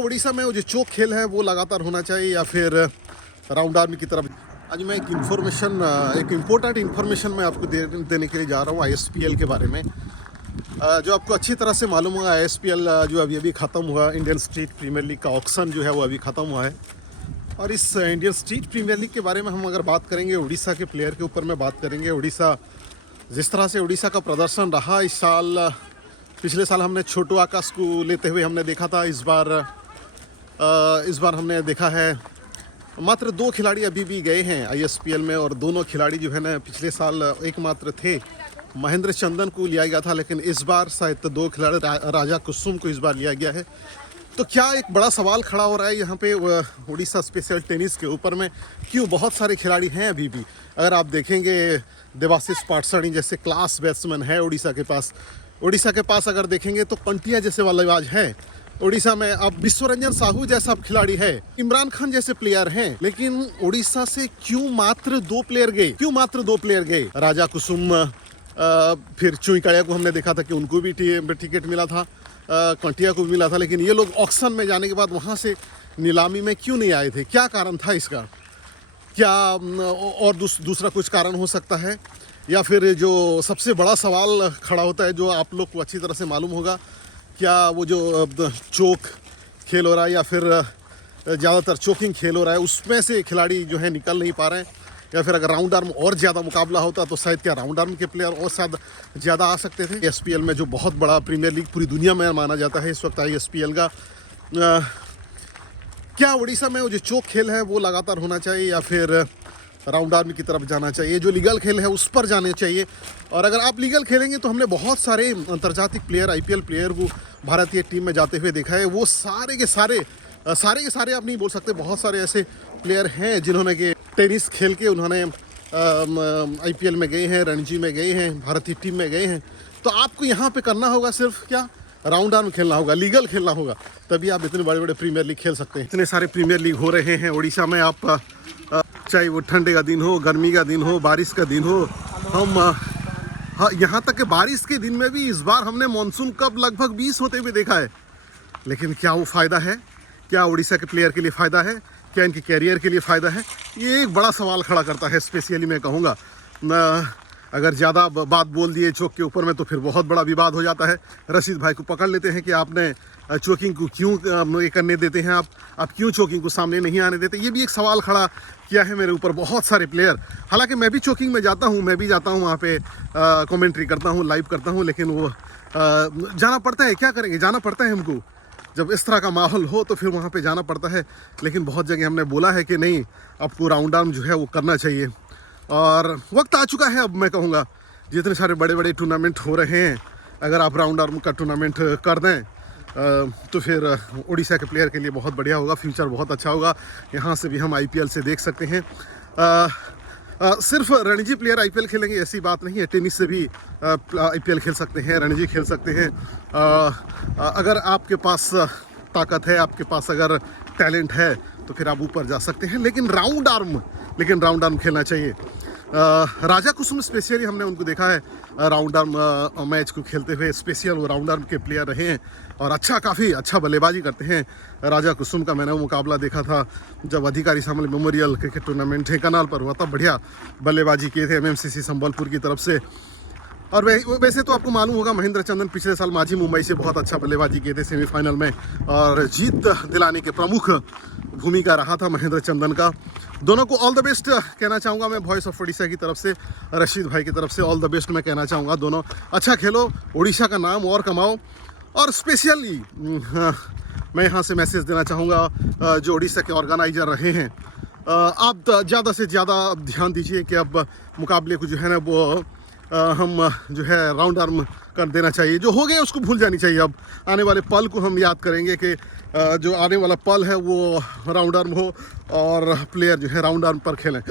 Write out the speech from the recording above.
उड़ीसा में वो जो चोक खेल है वो लगातार होना चाहिए या फिर राउंड आर्मी की तरफ। आज मैं एक इम्पोर्टेंट इन्फॉर्मेशन मैं आपको देने के लिए जा रहा हूँ आईएसपीएल के बारे में। जो आपको अच्छी तरह से मालूम होगा, आईएसपीएल जो अभी ख़त्म हुआ, इंडियन स्ट्रीट प्रीमियर लीग का ऑक्शन जो है वो अभी ख़त्म हुआ है। और इस इंडियन स्ट्रीट प्रीमियर लीग के बारे में हम अगर बात करेंगे, उड़ीसा के प्लेयर के ऊपर में बात करेंगे। उड़ीसा जिस तरह से उड़ीसा का प्रदर्शन रहा इस साल, पिछले साल हमने छोटू आकाश को लेते हुए हमने देखा था। इस बार हमने देखा है मात्र 2 खिलाड़ी अभी भी गए हैं आईएसपीएल में, और दोनों खिलाड़ी जो है ना पिछले साल एकमात्र थे, महेंद्र चंदन को लिया गया था, लेकिन इस बार शायद 2 खिलाड़ी राजा कुसुम को इस बार लिया गया है। तो क्या एक बड़ा सवाल खड़ा हो रहा है यहाँ पे उड़ीसा स्पेशल टेनिस के ऊपर में, क्यों बहुत सारे खिलाड़ी हैं अभी भी। अगर आप देखेंगे देवाशीष पाटसाणी जैसे क्लास बैट्समैन है उड़ीसा के पास अगर देखेंगे तो पंटिया जैसे बल्लेबाज हैं उड़ीसा में। अब विश्वरंजन साहू जैसा खिलाड़ी है, इमरान खान जैसे प्लेयर हैं, लेकिन उड़ीसा से क्यों मात्र 2 प्लेयर गए। राजा कुसुम, फिर चुईकाड़िया को हमने देखा था कि उनको भी टिकट मिला था, कंटिया को भी मिला था, लेकिन ये लोग ऑक्शन में जाने के बाद वहाँ से नीलामी में क्यों नहीं आए थे। क्या कारण था इसका? क्या और दूसरा कुछ कारण हो सकता है? या फिर जो सबसे बड़ा सवाल खड़ा होता है, जो आप लोग को अच्छी तरह से मालूम होगा, क्या वो जो चोक खेल हो रहा है या फिर ज़्यादातर चोकिंग खेल हो रहा है, उसमें से खिलाड़ी जो है निकल नहीं पा रहे हैं, या फिर अगर राउंड आर्म और ज़्यादा मुकाबला होता तो शायद क्या राउंड आर्म के प्लेयर और शायद ज़्यादा आ सकते थे। एसपीएल में जो बहुत बड़ा प्रीमियर लीग पूरी दुनिया में माना जाता है इस वक्त आईएसपीएल का, क्या उड़ीसा में वो जो चोक खेल है वो लगातार होना चाहिए या फिर राउंड आर्मी की तरफ जाना चाहिए? जो लीगल खेल है उस पर जाने चाहिए। और अगर आप लीगल खेलेंगे तो हमने बहुत सारे अंतर्जातीय प्लेयर, आईपीएल प्लेयर को भारतीय टीम में जाते हुए देखा है। वो सारे के सारे आप नहीं बोल सकते, बहुत सारे ऐसे प्लेयर हैं जिन्होंने के टेनिस खेल के उन्होंने आईपीएल में गए हैं, रणजी में गए हैं, भारतीय टीम में गए हैं। तो आपको यहाँ पे करना होगा सिर्फ क्या, राउंड आर्म खेलना होगा, लीगल खेलना होगा, तभी आप इतने बड़े बड़े प्रीमियर लीग खेल सकते हैं। इतने सारे प्रीमियर लीग हो रहे हैं उड़ीसा में। आप चाहे वो ठंडे का दिन हो, गर्मी का दिन हो, बारिश का दिन हो, हम यहाँ तक कि बारिश के दिन में भी इस बार हमने मानसून कब लगभग 20 होते हुए देखा है। लेकिन क्या वो फ़ायदा है? क्या उड़ीसा के प्लेयर के लिए फ़ायदा है? क्या इनके कैरियर के लिए फ़ायदा है? ये एक बड़ा सवाल खड़ा करता है। स्पेशली मैं कहूँगा, अगर ज़्यादा बात बोल दिए चौक के ऊपर में तो फिर बहुत बड़ा विवाद हो जाता है। रशीद भाई को पकड़ लेते हैं कि आपने चोकिंग को क्यों ये करने देते हैं, आप क्यों चोकिंग को सामने नहीं आने देते। ये भी एक सवाल खड़ा किया है मेरे ऊपर बहुत सारे प्लेयर। हालांकि मैं भी चोकिंग में जाता हूँ, वहाँ पे कमेंट्री करता हूँ, लाइव करता हूँ, लेकिन वो जाना पड़ता है। क्या करेंगे, जाना पड़ता है हमको। जब इस तरह का माहौल हो तो फिर वहाँ पे जाना पड़ता है। लेकिन बहुत जगह हमने बोला है कि नहीं, आपको राउंड आर्म जो है वो करना चाहिए। और वक्त आ चुका है, अब मैं कहूँगा जितने सारे बड़े बड़े टूर्नामेंट हो रहे हैं, अगर आप राउंड आर्म का टूर्नामेंट कर दें तो फिर उड़ीसा के प्लेयर के लिए बहुत बढ़िया होगा, फ्यूचर बहुत अच्छा होगा। यहाँ से भी हम आईपीएल से देख सकते हैं। सिर्फ रणजी प्लेयर आईपीएल खेलेंगे ऐसी बात नहीं है, टेनिस से भी आईपीएल खेल सकते हैं, रणजी खेल सकते हैं। अगर आपके पास ताकत है, आपके पास अगर टैलेंट है तो फिर आप ऊपर जा सकते हैं। लेकिन राउंड आर्म खेलना चाहिए। राजा कुसुम स्पेशली हमने उनको देखा है राउंड आर्म मैच को खेलते हुए। स्पेशल वो राउंड आर्म के प्लेयर रहे हैं और काफ़ी अच्छा बल्लेबाजी करते हैं। राजा कुसुम का मैंने वो मुकाबला देखा था जब अधिकारी सामने मेमोरियल क्रिकेट टूर्नामेंट ढेंकानाल पर हुआ, तब बढ़िया बल्लेबाजी किए थे एमएमसीसी संबलपुर की तरफ से। और वैसे तो आपको मालूम होगा, महेंद्र चंदन पिछले साल माझी मुंबई से बहुत अच्छा बल्लेबाजी किए थे सेमीफाइनल में, और जीत दिलाने के प्रमुख भूमिका रहा था महेंद्र चंदन का। दोनों को ऑल द बेस्ट कहना चाहूँगा मैं, वॉइस ऑफ उड़ीसा की तरफ से, रशीद भाई की तरफ से ऑल द बेस्ट मैं कहना चाहूँगा। दोनों अच्छा खेलो, उड़ीसा का नाम और कमाओ। और स्पेशली मैं यहाँ से मैसेज देना चाहूँगा जो उड़ीसा के ऑर्गेनाइजर रहे हैं, आप ज़्यादा से ज़्यादा ध्यान दीजिए कि अब मुकाबले को जो है ना वो हम जो है राउंड आर्म कर देना चाहिए। जो हो गया उसको भूल जानी चाहिए। अब आने वाले पल को हम याद करेंगे कि जो आने वाला पल है वो राउंड आर्म हो और प्लेयर जो है राउंड आर्म पर खेलें।